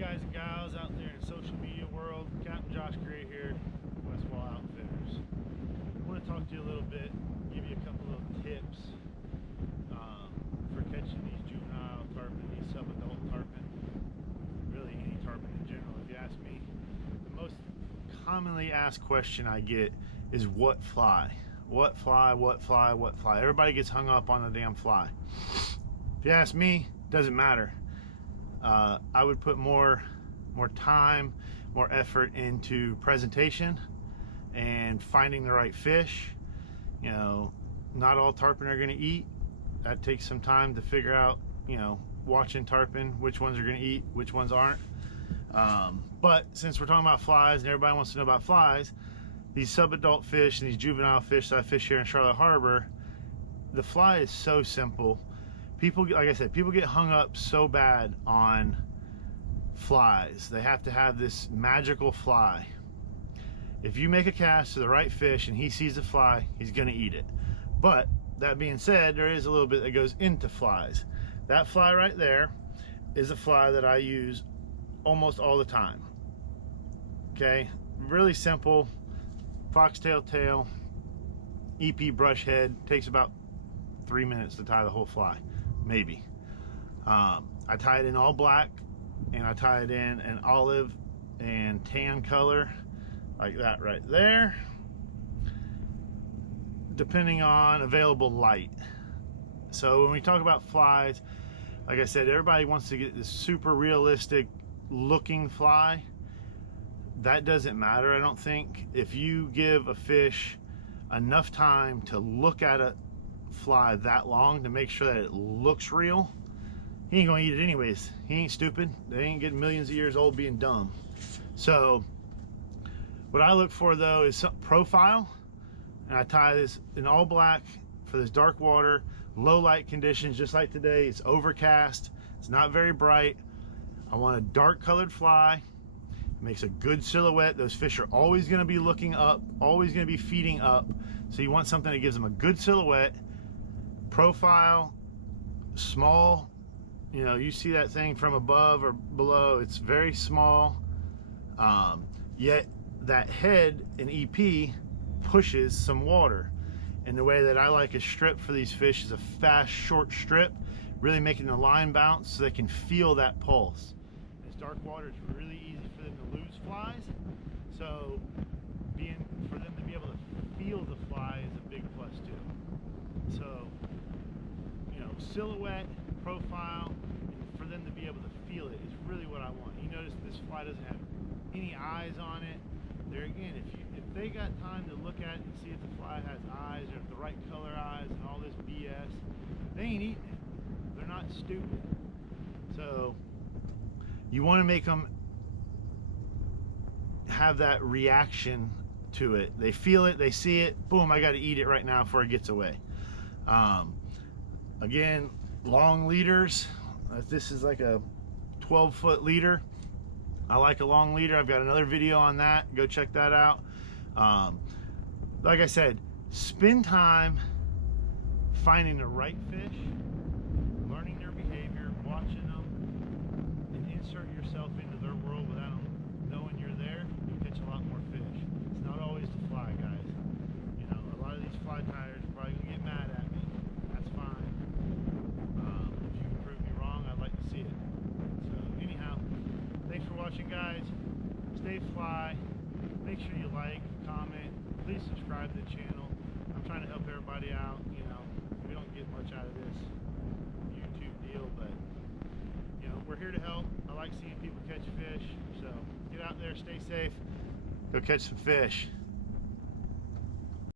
guys and gals out there in social media world, Captain Greer here, Westwall Outfitters. I want to talk to you a little bit, give you a couple of tips for catching these juvenile tarpon, these sub-adult tarpon, really any tarpon in general. If you ask me, the most commonly asked question I get is what fly? What fly, what fly, what fly? Everybody gets hung up on the damn fly. If you ask me, it doesn't matter. I would put more time, more effort into presentation and finding the right fish. You know, not all tarpon are going to eat. That takes some time to figure out, you know, watching tarpon, which ones are going to eat, which ones aren't. But since we're talking about flies and everybody wants to know about flies, these sub-adult fish and these juvenile fish that I fish here in Charlotte Harbor, the fly is so simple. People, like I said, people get hung up so bad on flies. They have to have this magical fly. If you make a cast to the right fish and he sees a fly, he's gonna eat it. But that being said, there is a little bit that goes into flies. That fly right there is a fly that I use almost all the time. Okay, really simple, foxtail tail, EP brush head, takes about 3 minutes to tie the whole fly, maybe. I tie it in all black, and I tie it in an olive and tan color, like that right there, depending on available light. So when we talk about flies, like I said, everybody wants to get this super realistic looking fly. That doesn't matter, I don't think. If you give a fish enough time to look at a fly that long to make sure that it looks real, he ain't gonna eat it anyways. He ain't stupid. They ain't getting millions of years old being dumb. So what I look for though is some profile, and I tie this in all black for this dark water, low light conditions, just like today. It's overcast, it's not very bright. I want a dark colored fly. It makes a good silhouette. Those fish are always going to be looking up, always going to be feeding up, so you want something that gives them a good silhouette. Profile, small, you know, you see that thing from above or below, it's very small, yet that head in EP pushes some water. And the way that I like a strip for these fish is a fast, short strip, really making the line bounce so they can feel that pulse. This dark water is really easy for them to lose flies, so for them to be able to feel the fly is a big plus too. So, you know, silhouette, profile, and for them to be able to feel it is really what I want. You notice this fly doesn't have any eyes on it. There again, if they got time to look at it and see if the fly has eyes or if the right color eyes and all this BS, they ain't eating it. They're not stupid. So you want to make them have that reaction to it. They feel it, they see it, boom, I got to eat it right now before it gets away. Again, long leaders. This is like a 12-foot leader. I like a long leader. I've got another video on that. Go check that out. Like I said, spend time finding the right fish, learning their behavior, watching them, and insert yourself into their world without them knowing you're there. You'll catch a lot more fish. It's not always the fly, guys. You know, a lot of these fly tiers are probably gonna get mad at me. That's fine. If you can prove me wrong, I'd like to see it. So anyhow, thanks for watching, guys. Stay fly. Make sure you like, comment. Please subscribe to the channel. I'm trying to help everybody out. You know, we don't get much out of this YouTube deal, but you know, we're here to help. I like seeing people catch fish. So get out there, stay safe, go catch some fish.